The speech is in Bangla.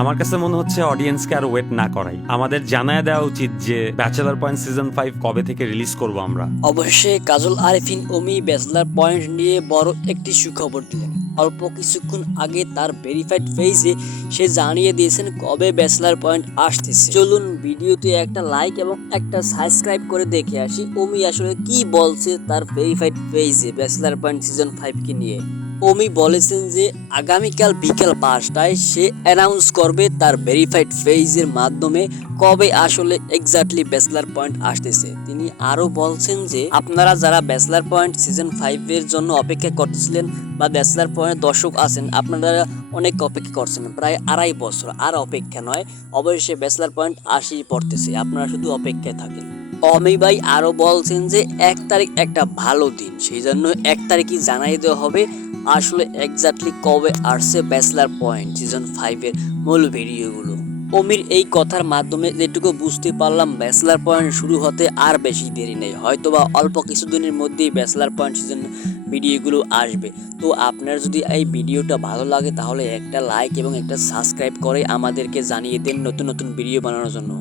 আমার কাছে মনে হচ্ছে অডিয়েন্সকে আর ওয়েট না করাই। আমাদের জানায় দেওয়া উচিত যে ব্যাচেলার পয়েন্ট সিজন ফাইভ কবে থেকে রিলিজ করব আমরা। অবশ্যই কাজল আরিফিন ওমি ব্যাচলার পয়েন্ট নিয়ে বড় একটি সুখবর দিলেন। অল্প কিছুক্ষণ আগে তার ভেরিফাইড পেজে সে জানিয়ে দিয়েছেন কবে ব্যাচলার পয়েন্ট আসতেছে। চলুন ভিডিওতে একটা লাইক এবং একটা সাবস্ক্রাইব করে দেখে আসি ওমি আসলে কি বলছে তার ভেরিফাইড পেজে ব্যাচলার পয়েন্ট সিজন ফাইভকে নিয়ে। ওমি বলেছেন যে আগামীকাল বিকেল পাঁচটায় সে অ্যানাউন্স করবে তার ভেরিফাইড পেজের মাধ্যমে কবে আসলে এক্স্যাক্টলি ব্যাচলার পয়েন্ট আসতেছে। তিনি আরও বলছেন যে আপনারা যারা ব্যাচলার পয়েন্ট সিজন ফাইভের জন্য অপেক্ষা করতেছিলেন বা ব্যাচলার পয়েন্ট দর্শক আছেন, আপনারা অনেক অপেক্ষা করছেন প্রায় আড়াই বছর, আর অপেক্ষা নয় অবশ্যই ব্যাচলার পয়েন্ট আসি পড়তেছে, আপনারা শুধু অপেক্ষায় থাকেন। অমি ভাই আরও বলছেন যে এক তারিখ একটা ভালো দিন, সেই জন্য এক তারিখই জানাই দেওয়া হবে। আসলে এক্স্যাক্টলি কবে আসছে ব্যাচলার পয়েন্ট সিজন ফাইভের মূল ভিডিওগুলো অমির এই কথার মাধ্যমে যেটুকু বুঝতে পারলাম ব্যাচলার পয়েন্ট শুরু হতে আর বেশি দেরি নেই। হয়তোবা অল্প কিছুদিনের মধ্যেই ব্যাচলার পয়েন্ট সিজন ভিডিওগুলো আসবে। তো আপনার যদি এই ভিডিওটা ভালো লাগে, তাহলে একটা লাইক এবং একটা সাবস্ক্রাইব করে আমাদেরকে জানিয়ে দেন নতুন নতুন ভিডিও বানানোর জন্য।